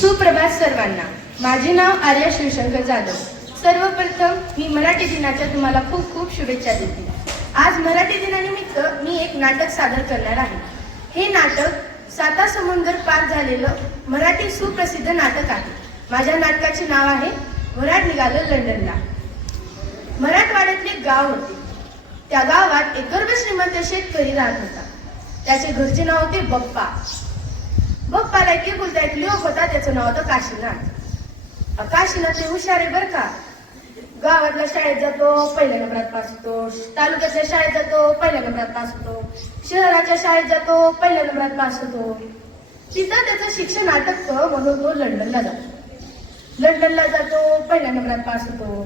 सुप्रभात सर्वांना. माझे नाव आर्या शिवशंकर जाधव. सर्वप्रथम मी मराठी दिनाच्या तुम्हाला खूप खूप शुभेच्छा देते. आज मराठी दिनानिमित्त मी एक नाटक सादर करणार आहे. हे नाटक 7 समुद्र पार झालेलं मराठी सुप्रसिद्ध नाटक आहे. माझ्या नाटकाचे नाव आहे वऱ्हाड निघालं लंडनला. मराठवाड्यातले एक गाव होते. त्या गावात एक गर्भ श्रीमंत शेतकरी राहत होता. त्याचे घरचे नाव होते बप्पा. बप्पाला एक एकुलता एक लेक होता. त्याचं नाव होतं काशीनाथ. काशीनाथ हुशार आहे बर का. गावातल्या शाळेत जातो, पहिल्या नंबरात पास होतो. तालुक्यातल्या शाळेत जातो, पहिल्या नंबरात पास होतो. शहराच्या शाळेत जातो, पहिल्या नंबरात पास होतो. तिथं त्याचं शिक्षण आटकतं म्हणून तो लंडनला जातो. लंडनला जातो, पहिल्या नंबरात पास होतो.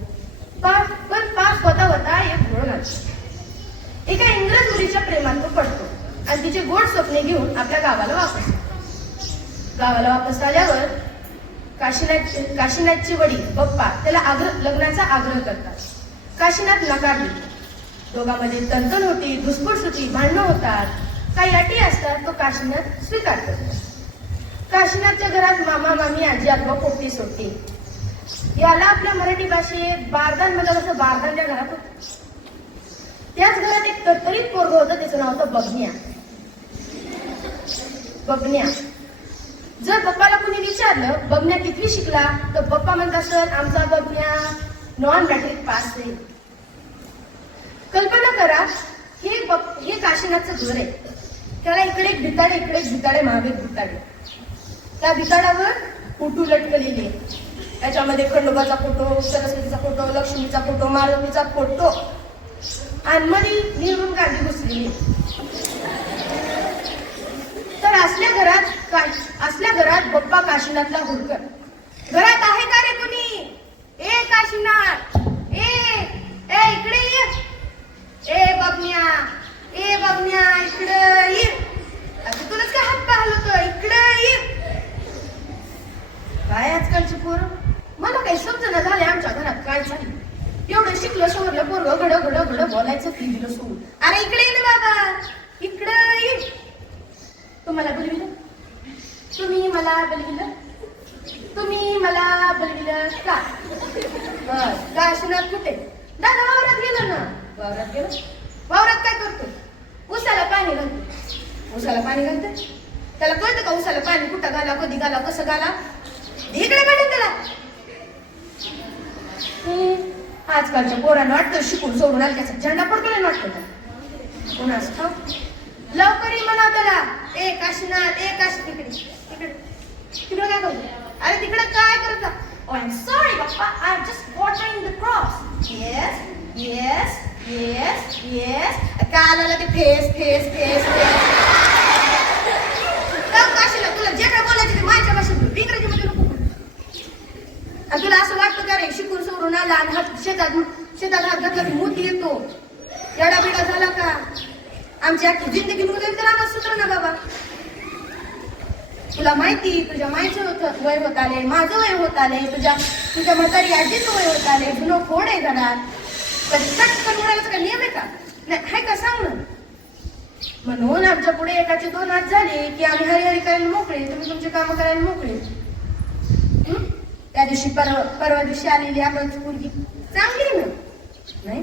पण पास होता होता एक घोळ घालतो. एका इंग्रज मुलीच्या प्रेमात तो पडतो आणि तिचे गोड स्वप्ने घेऊन आपल्या गावाला वापस येतो. गावाला वापस आल्यावर काशीनाथचे वडील बप्पा त्याला लग्नाचा आग्रह करतात. काशीनाथ नकार देतो. दोघांमध्ये तणतण होती, धुसफूस होती, भांडणं होतात. काही अटी असतात. तो काशीनाथ स्वीकार करतो. काशीनाथच्या घरात मामा मामी आजी आजोबा पोपटी सोडते. याला आपल्या मराठी भाषेत बारदान म्हणजे कसं बारदानच्या घरात होतं. त्याच घरात एक तरतरीत पोरगं होतं. त्याचं नाव होतं बबन्या. बबन्या जर पप्पाला कुणी विचारलं बबन्या कितवी शिकला तर पप्पा म्हणत असत आमचा बबन्या नॉन मॅट्रिक पास आहे. कल्पना करा हे काशीनाथचं घर आहे. त्याला इकडे एक भिताडे, इकडे एक भिताडे, महाग एक भिताडे. त्या भिताडावर फोटो लटकलेले. त्याच्यामध्ये खंडोबाचा फोटो, सरस्वतीचा फोटो, लक्ष्मीचा फोटो, मारुतीचा फोटो आणि मध्ये निवडून गाडी घुसलेली. तर असल्या घरात बप्पा काशीनाथला हुडकत घरात आहे का रे कुणी? ए काशीनाथ, ए इकडे ये. ए बबन्या इकडे ये. आता तुलाच काय हात पाहिलं होतं, इकडे ये. काय आजकालची पोरं, मला काही समजना झाले आमच्या घरात काय चाललं. एवढं शिकलं शहरलं पोरगं घड बोलायचं ती दिलं सोडून. अरे इकडे ये ना बाबा, इकडे ये. तुम्ही मला बोलविलं का? काशीनाथ कुठे? दादा वावरात गेलो ना. वावरात गेलो? वावरात काय करतो? उसाला पाणी घालतो. त्याला कळतं का उसाला पाणी कुठं घाला, कधी घाला, कसं घाला? इकडे पाणी त्याला. आजकालच्या पोरांना वाटतं शिकून सोडून आलं त्याचा झेंडा पडतो नाही वाटतं. कोणाच ठाऊ लवकर ये म्हणा त्याला. ए काशीनाथ, तिकडे काय करतो? अरे तिकडे काय करता? Oh, I'm sorry, Papa. I'm just watering the crops. Yes. काय आलं ते फेस. काशीनाथ तुला जे काय बोलायचं ते माझ्या भाषेत इंग्रजीमध्ये नको. आणि तुला असं वाटतं का रे शिकून सोडून आला आणि हात शेतात हात घातला की मोती येतो? एवढा बिडा झाला का? आमची अख्खी जिंदगी मुलं तर आम्हाला सुधर ना बाबा. तुला माहिती तुझ्या मायचं वय होत आले, माझं वय होत आले, तुझ्या म्हातारी आजीचं वय होत आले. जुनं खोड आहे घरात. कधी चटकन उडायचं का नियम आहे का? नाही हाय का सांग ना. म्हणून आमच्या पुढे एकाचे 2 हात झाले की आम्ही हरिहरी करायला मोकळे, तुम्ही तुमचे कामं करायला मोकळे. त्या दिवशी परवा दिवशी आलेली आपल्याची मुलगी चांगली ना? नाही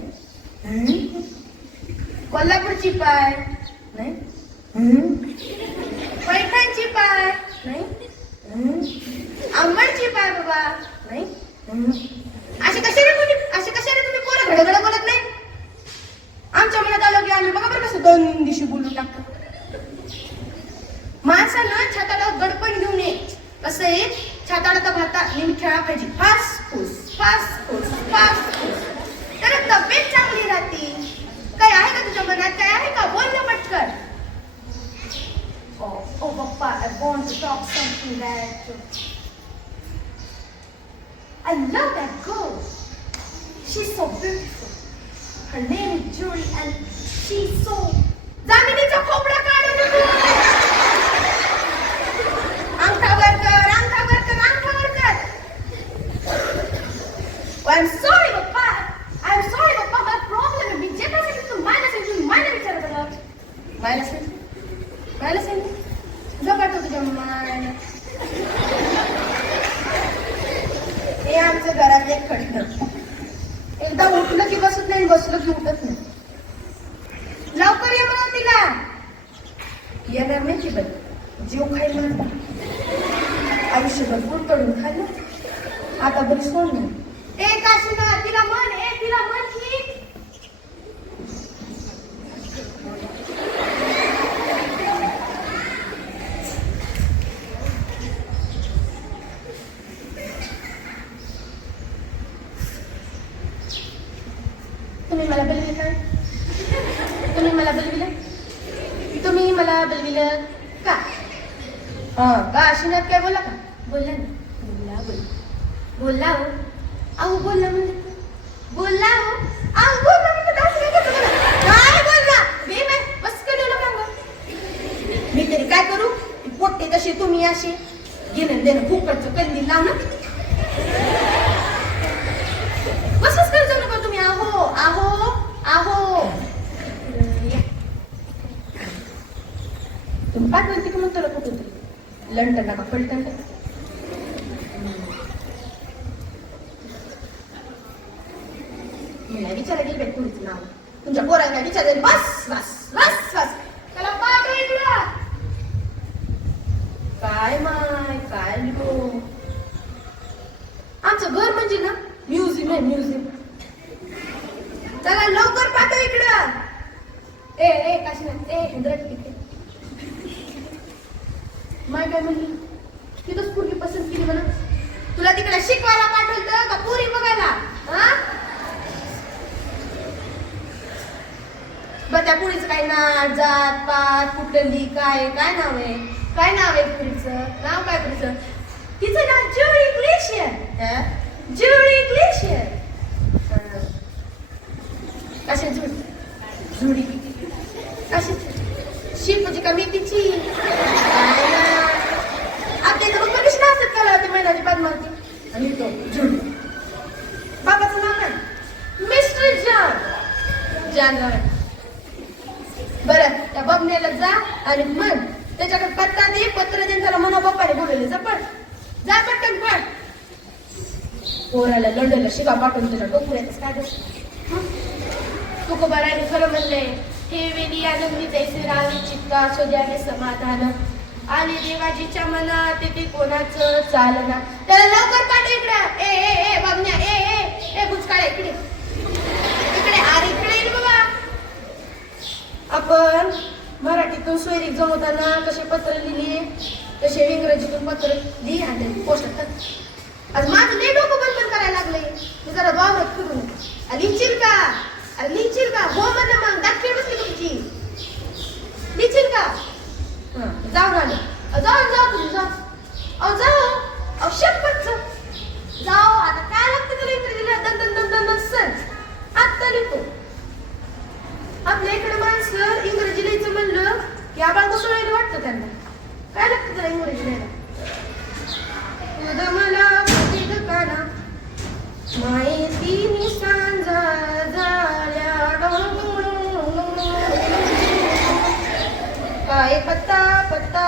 कोल्हापूरची पाय नाही, पैठणची पाय नाही, अंबडची पाय बाबा नाही. असे कशाने तुम्ही पोरं घडघड बोलत नाही? आमच्या मनात आलं की आम्ही बघा बरं कसं 2 दिवशी बोलून टाकतो. माणसानं छाताला गडपण घेऊन ये. कसं आहे छाताला तर भाता नेहमी खेळा पाहिजे. फास्ट फूस तर तब्येत चांगली राहते. काय आहे का तुझ्या मनात? काय आहे का? बोल ना पटकन. Oh, Papa, I want to talk something that I love that girl. She's so beautiful. Her name is Julie and she's so... जमिनीचा खोपडा काढून अंगठावर कर. Oh, I'm sorry, Papa. My problem is मी जे काय सांगितलं तू मायला विचारत होता. मायला सांगितलं? जा पाठव तुझ्या मायला. असं घरात एक खटणं. एकदा उठलं की बसत नाही, बसलं की उठत नाही. लवकर ये म्हणा तिला. येणार नाही की बरं, जीव खाईल माझा. आयुष्यभर पोट करून खाल्लं, आता बरी सोड नाही. ए काशीना, तिला म्हण, तिला म्हण की. तुम्ही मला बोलविले काय? तुम्ही मला बोलविलं? तुम्ही मला बोलविलं का? का अशिनात काय बोला का? बोलला ना, बोलला हो. अहो बोलला म्हणजे बोलला हो. अहो बोलला म्हणजे काय बोलला? बस का मी तरी काय करू? पोट्टे तसे तुम्ही असे घेणं देणं फुकटचं कंदील लावणं. बसच कर जाऊ नका तुम्ही. आहो आहो आहो. तुम्ही पाठवते का म्हणतो कुठून तरी लंडन का पलटण. मला विचारा गेली बाई पुढीच नाव. तुमच्या पोरांना विचारलं. बस बस बस बस. त्याला पाठ ऐकला काय माय काय लिहो. आमचं घर म्हणजे ना म्युझियम आहे, म्युझियम. चला लवकर पाठव इकडं. ए काशीनाथ, इंद्राजी माय काय म्हणली? तिथंच पुरी पसंत केली म्हणा. तुला तिकडे शिकवायला पाठवलं का पुरी बघायला? बरं त्या पुरीचं काय नाव, जात पात, कुठली काय काय नाव आहे? काय नाव आहे पुरीचं? नाव काय पुरीचं? तिचं नाव ज्युडी ग्लेशियर. Judee glacier. कशा जुडी कशी शिपूची का मेथीची? आपल्या इथं मग कमिशन असतात का लावते महिन्याची पद्मावती आणि तो जुडी. बाबाचं नाव काय? Mister John. जॉन. बरं त्या बबण्याला जा आणि म्हण त्याच्याकडे पत्ता दे, पत्र दे, त्याला म्हणा बाप्पाने बोलवले. जपट जा पटकन पण. पोराला लंडनला शिका पाठवून त्याच्या डोकुऱ्यातच काय बस. तुकोबा रायने खरं म्हणलंय. हे वेली आनंदी तैसे राहावे चित्त असो द्यावे समाधान. आले देवाजीच्या मनात ते कोणाचं चालना. त्याला लवकर पाठव इकडे. ए बबन्या, ए भुजकाळ इकडे इकडे. अरे इकडे येईल बाबा. आपण मराठीतून सोयरीक जमवताना कसे पत्र लिहिले तसे इंग्रजीतून पत्र लिहि आणि पोस्टात टाक. आज माझं लई डोकं बंद करायला लागलंय. मी जरा वावरत फिरू नका. लिहिशील का? अरे लिहिशील का? हो म्हणा मग. दाखल बसली तुमची. लिहिशील का? जाऊन आले. जाऊ तुम्ही जाऊ. जाऊ शपथ जाऊ. आता काय लागतं त्याला इंग्रजीला? दन सर आत्ता लिहितो. आपल्या इकडे माणसं इंग्रजी लिहायचं म्हणलं की आपण कसं वाटतं त्यांना. काय लागतं त्याला इंग्रजी लिहायला? मला काना माहिती सांजा झाल्या काय पत्ता पत्ता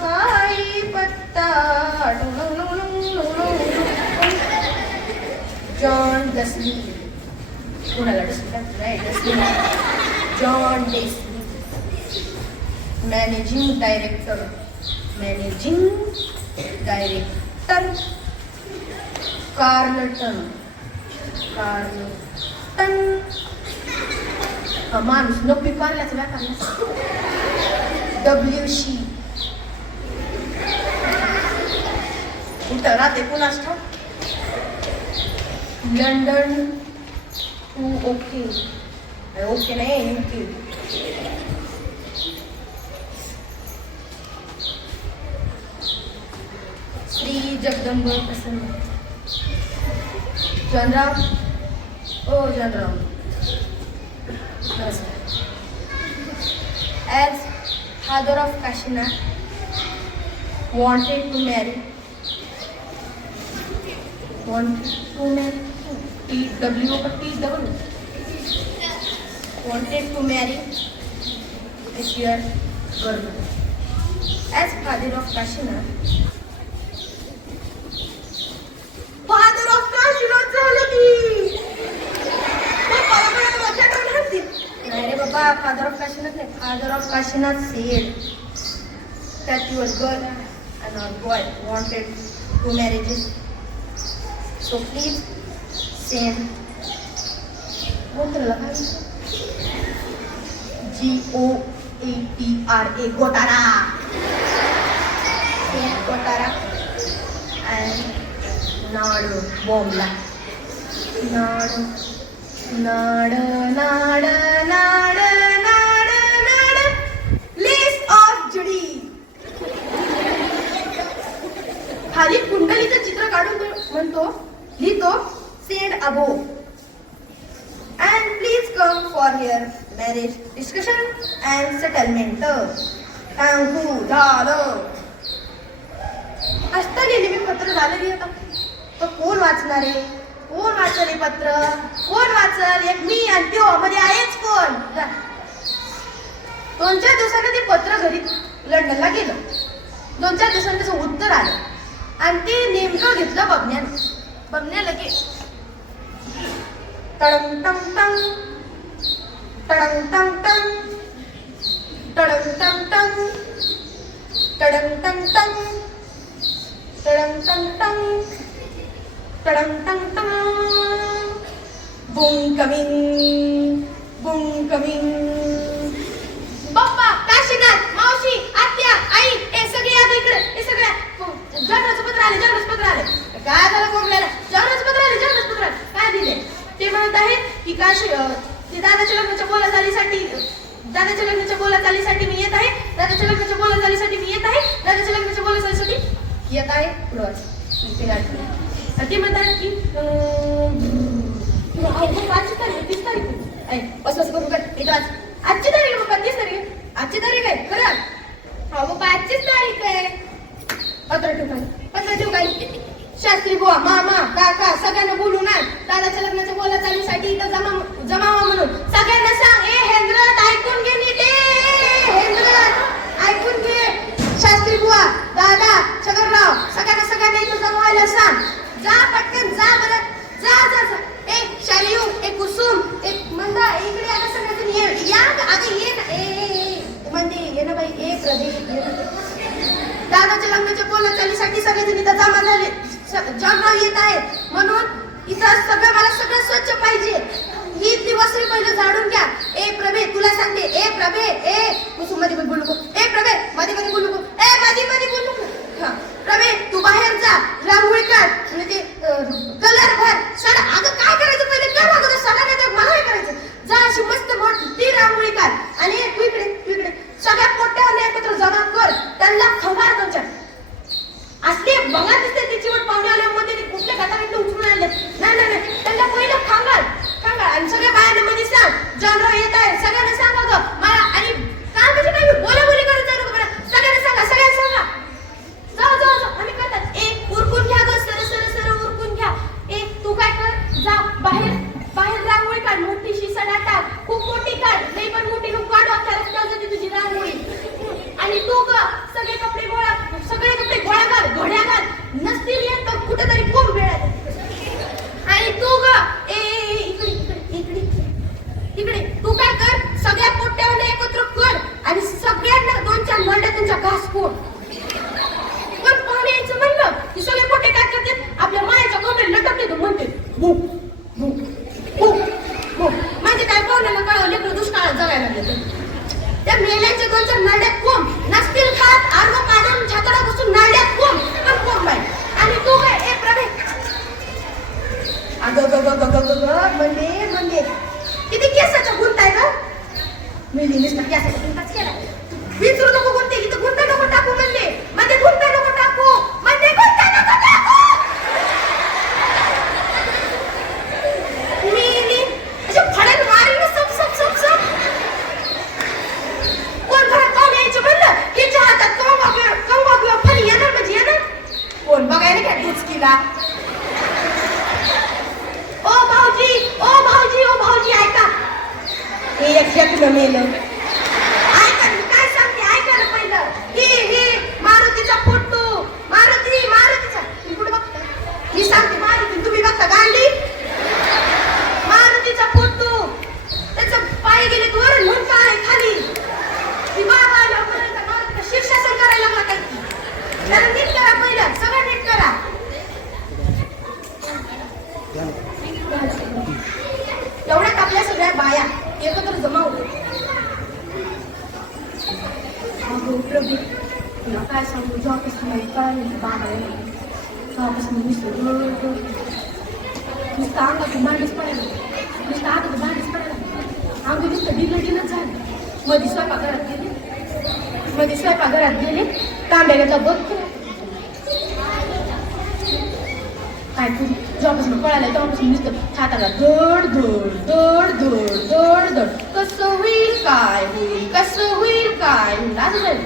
काय पत्ता. John Dursley. कोणाला Dursley? John Dursley. Managing director. Carlton. माणूस नोकरी कारल्याचा व्यापार. WC. कुठं राहते कुणास ठाऊक. London to okay. ओके नाही UK. श्री जगदंब प्रसन्न. जनराव. ओ Janrao. As father of Kashinath wanted to marry TW wanted to marry Monsieur Gorman. As father of Kashinath Father of Kashinath said that your girl and our boy wanted to marriages. So please send Gotrala Goatra Gotara. Send Gotara and Nadu Bomla. Nadu Nada Nada Nada Nada Nada List of Judy. खाली कुंडलीचं चित्र काढून म्हणतो लिहितो send above and please come for your marriage discussion and settlement. Thank you. झालं असता गेली मी पत्र झालं की आता तर कोण वाचणार आहे कोण वाचल हे पत्र कोण वाचल एक मी आणि त्यो मध्ये आहेच कोण 2-4 दिवसांनी ते पत्र घरी लंडनला गेलं 2-4 दिवसांनी त्याचं उत्तर आलं आणि ते नेमकं घेतलं बघण्याला की टंग टंग टंग टंग टंग टंग टंग टंग टंग टंग टंग टंग टंग टंग टंग टंग टंग बूम कमिंग बाप्पा काशीनाथ मावशी आत्या आई हे सगळे आता इकडे हे सगळ्या जन्माचं पत्र आले काय झालं कोंबल्याला जन्माचं पत्र आले काय दिले ते म्हणत आहे की काशी ते दादाच्या लग्नाच्या बोलाचालीसाठी मी येत आहे दादाच्या लग्नाच्या बोलाचालीसाठी येत आहे पुढं ते म्हणतात की 5 तारीख 30 तारीख आहे बस करू काय आजची तारीख मग 30 तारीख आजची तारीख आहे खरं हो मग 5ची तारीख आहे पत्र ठेवू काय शास्त्री बुवा मामा काका सगळ्यांना बोलू ना दादाच्या लग्नाच्या बोलाचालीसाठी इथं जमावा म्हणून सगळ्यांना सांग ए हेंद्रत ऐकून घे नीट हेंद्रत ऐकून घे शास्त्री बुवा दादा छगनराव सगळ्यांना इथं जमवायला सांग जा पटकन जा बरं जा ए शालियू ए कुसुम ए मंदा इकडे आता सगळ्यांनी या अगं ये ना ए म्हणजे ये ना बाई ए प्रदीप दादाच्या लग्नाच्या बोलाचालीसाठी सगळेजण इथं जमा झाले जॉनराव येत आहे म्हणून इथं मला सगळं स्वच्छ पाहिजे ही दिवसरी पहिलं झाडून घ्या ए प्रभे तुला सांगते ए प्रभे ए कुसुम मध्ये बोलू नको ए प्रभे मध्ये बोलू नको ए मध्ये बोलू नको प्रभे तू बाहेर जा रांगोळी काढ म्हणजे कलर भर सडा अगं काय करायचं पहिले कर अगोदर सडा नाही तर मला काय करायचं जा अशी मस्त मोठी रांगोळी काढ आणि तू इकडे सगळ्या पोट्यावर एकत्र जमा कर त्यांना खंगार तुमच्या असले बघा दिसते तिची वाट पाहुणे आल्यामध्ये कुठल्या गटारीतून उचलून आणले नाही त्यांना पहिलं खंगार आणि सगळ्या बायांना मध्ये सांग जॉनराव येत आहे सगळ्यांना सांगा गं मला आणि काय म्हणजे काय बोलाबोली करत जाऊ नको बरं सगळ्यांना सांगा जाऊ आम्ही करतात ए उरकून घ्या गं सर उरकून घ्या ए तू काय कर जा बाहेर रांगोळी काढ मोठीशी सडा टाक खूप मोठी काढ नाही पण मोठी नको काढ अख्ख्या रस्त्यावर तुझी रांगोळी आणि तू सगळे कपडे गोळा कर घोड्या घाल नसतील येत तर कुठेतरी कोंब मिळाले आणि तू इकडे तू काय कर सगळ्या पोट्यावर एकत्र कर आणि सगळ्यांना 2-4 मंड्या त्यांच्या घास फोड पण पाहुणे यायचं म्हणलं की सगळे पोटे काय करते आपल्या मायाच्या कोंबड्या लटकते तो म्हणते भूक म्हणजे काय पाहुण्याला कळवलं लेकरं दुष्काळात जगायला लागले त्या मेल्याच्या 2-4 नरड्यात कोंब नसतील खात आडवं काढून छातडा बसून नरड्यात कोंब पण कोंब आहे आणि तू काय ए प्रभे अगं म्हणजे किती केसाचा गुंत आहे का मेली नुसतं केसाचा गुंताच केला विचारू नको गुंते इथं गुंता नको टाकू मध्ये गुंता नको टाकू मेली अशा फड्यात मारी ना सब कोण घरात पाहुणे यायचे म्हणलं हिच्या हातात कंगवा फली येणार म्हणजे येणार कोण बघायला काय डुचकीला ओ भाऊजी ऐका हे एक मेलं ऐका काय सांगते ऐका ना पहिलं हे मारुतीचा फोटो मारुतीचा मी कुठे बघता मी सांगते मारुती तुम्ही बघता गांडी मारुतीचा फोटो त्याचं पाय गेले वर म्हणून काय खाली असं नुसतं अंगातून भांडीच पडायला नुसतं अंगातून भांडीच पडायला आमचं नुसतं डिलच झालं. मध्ये स्वयंपाकघरात गेले तांब्याला बघ काय तुझी जेव्हापासून कळालं तेव्हापासून नुसतं छाताला धड धड धड धड धड धड कसं होईल काय होईल असं झालं.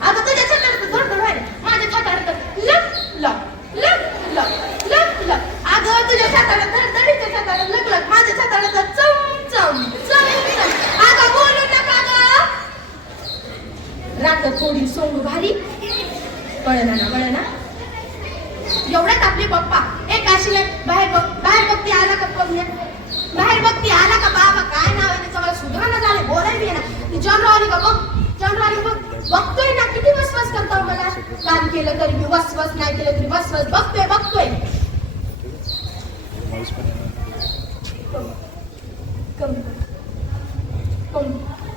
आता तुझ्या छाताला धड धड व्हायला माझ्या छाताला लप लप लप लप लप लप अगं तुझ्या छाताला धडधडीच्या छाताला लक लक माझ्या छाताला तर चम चम चम चम अगं बोलू नका गं. रात थोडी सोंग भारी कळना एवढ्यात आपले पप्पा एक काशीला बाहेर बघती आला का बाहेर बघती आला का बाबा काय नाव आहे त्याचं मला सुधारणा झाले बोलायला ना ती जनरल बघ बघतोय ना किती वसवस करतो मला काम केलं तरी मी वसवस नाही केलं तरी वसवस बघतोय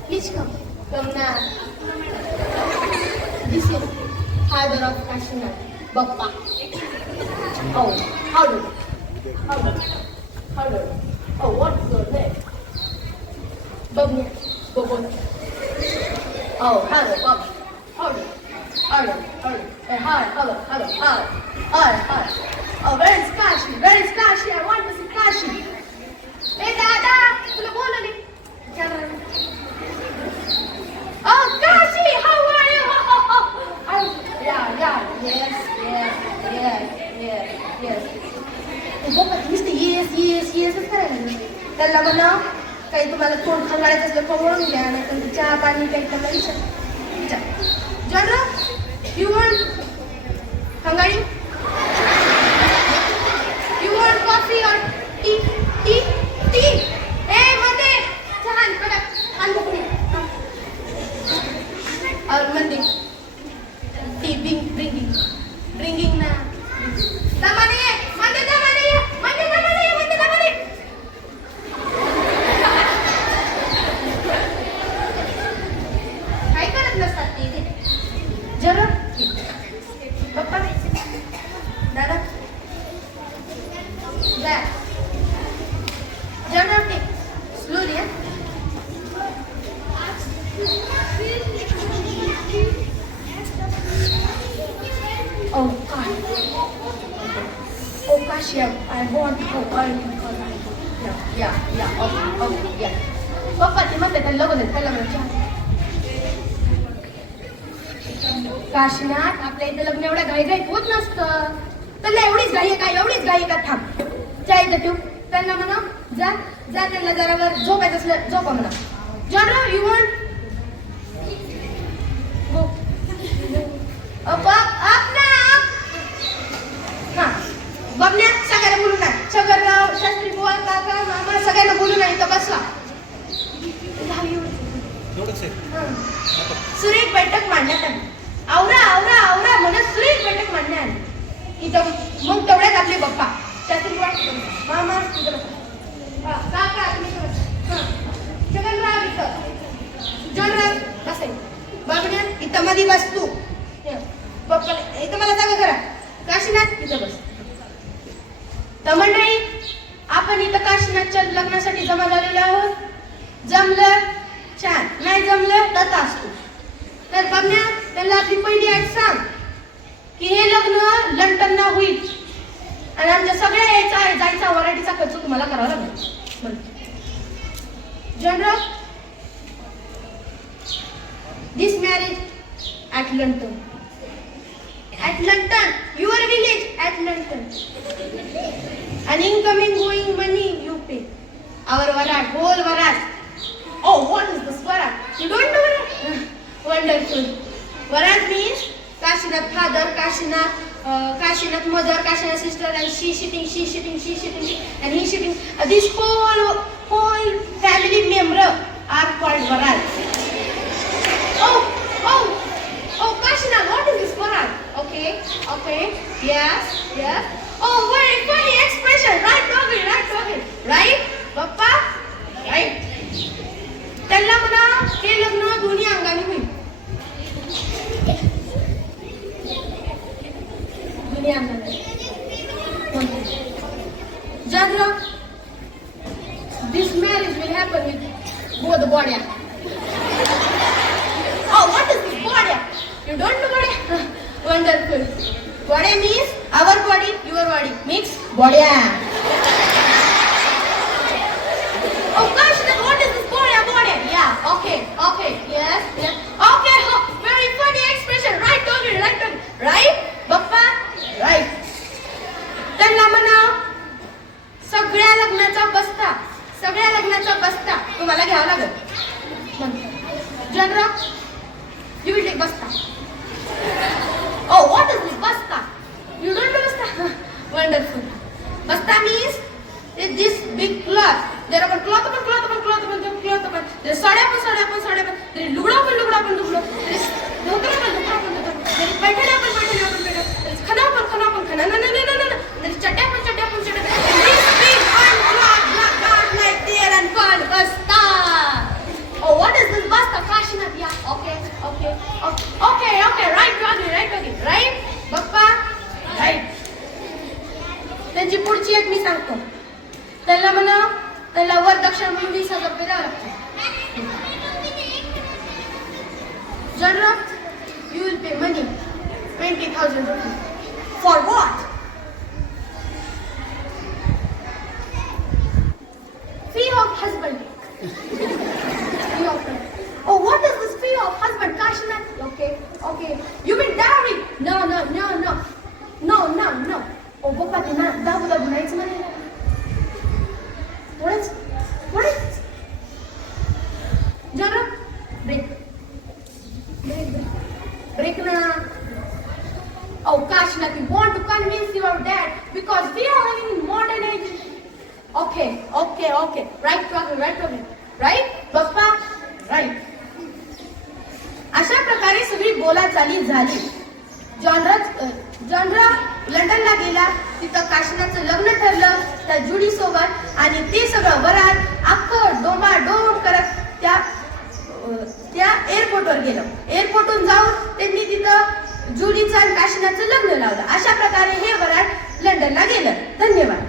प्लीज कम ना this is father of Kashinath Bappa. Oh, how do? Oh, what's your name? Bobby. Oh, hello, Bobby. Hello. Oh, where is Kashi? I want to see Kashi. Hey, Dada, तुला बोलवले. Oh, Kashi, how are you? Yeah, yes. Yes करायला त्याला म्हणा काही तुम्हाला तोंड खंगाळायचं असलं खवळून घ्या नाही तर चहा पाणी काही त्यांना विचार जनरल यू वॉन्ट खंगाळी you want coffee or tea ए मध्ये चहा कडक आणखी और मध्ये टी ब्रिंगिंग ना दमाने काय करत नसतात ते जरा पप्पा दादा जा जरा slowly Oh, God. Oh, Kashi, I want to go early because yeah. Okay, yeah. Papa, ती म्हणते त्याला लगोन त्याला म्हणा काशीनाथ आपल्या इथे लग्न एवढ्या घाईघाईत होत नसतं. त्याला एवढीच घाई का थांब चाय ठेव त्यांना म्हणा जा त्यांना जरा वर झोपायचं असलं झोपा म्हणा. General you want go up बघण्या सगळ्यांना बोलू नाही शंकरराव शास्त्री बुवा काका मामा सगळ्यांना बोलू नाही तर बसला सुरेख बैठक मांडण्यात आली. आवरा म्हणत सुरेख बैठक मांडण्यात आली. इथं मग तेवढ्यात आपले पप्पा शास्त्री बुवा मामा काका शंकरराव इथं जनरल बसाय बघण्या इथं मध्ये बस तू पप्पा इथं मला जागा करा काशीनाथ इथं बस. तर मंडळी आपण इथं काशीनाथच्या लग्नासाठी जमा झालेलो आहोत. जमलं छान नाही जमलं तर असतो. तर बघण्या त्यांना आपली पहिली अट सांग की हे लग्न लंडनला होईल आणि आमच्या सगळ्या यायचा आहे जायचा वराठीचा खर्च तुम्हाला करावा लागेल. General this marriage at London your village at London and incoming going money you pay our varat whole varat. Oh, what is this varat? You don't know it? Wonderful. Varat means Kashinath father, Kashinath mother, Kashinath sister, and she shipping and he shipping. This whole family member are called varat. Oh, Kashinath, what is this varat? Okay, yes. Oh, very funny expression. Right, Papa? Right. त्यांना म्हणा हे लग्न दोन्ही अंगाने होईल. दोन्ही अंगाने Chandra, this marriage will happen with both body. Oh, what is this body? You don't know body? Wonderful. Body means our body, your body. Mix body. Oh gosh, then what is this body? Body? Yeah. Okay. Yes. Okay. Oh, very funny expression. Right, Togi. Right? Bappa? Right. त्यांना म्हणा सगळ्या लग्नाचा बस्ता तुम्हाला घ्यावा लागेल. Genre, you will take basta. Oh, what is this basta? You don't know basta? Wonderful. Basta means this big cloth. There are cloth. There is साड्या पण. There is लुगडा पण. There is धोतर पण. There is पैठण्या पण. There is खना पण. No. There is चड्ड्या पण. This big fun cloth like there and fun basta. Oh, what is this basta? Kashinath. Yeah. Okay. Right? Bappa? Right. त्यांची पुढची एक मी सांगतो. त्याला वरदक्षिणा म्हणून 20,000 रुपये द्यावं लागतं. General, you will pay money 20,000 rupees. For what? Fee of husband. Oh, what is this fee of husband? Kashinath? Okay. You mean dowry? No. Oh, Bappa, ते ना दाबू नाहीच म्हणे. What is? General, break na. Oh, Kashinath, you want to convince your dad because we are living in modern age. Okay. Right, Togi. Right, Bappa? Right. अशा प्रकारे सगळी बोलाचाली झाली. Genre लंडनला गेला. तिथं काशीनाथचं लग्न ठरलं त्या जुडी सोबत आणि ते सगळं वरात अख्खं डोंबाडोल करत त्या एअरपोर्टवर गेलं. एअरपोर्टहून जाऊन त्यांनी तिथं जुडीचं आणि काशीनाथचं लग्न लावलं. अशा प्रकारे हे वरात लंडनला गेलं. धन्यवाद.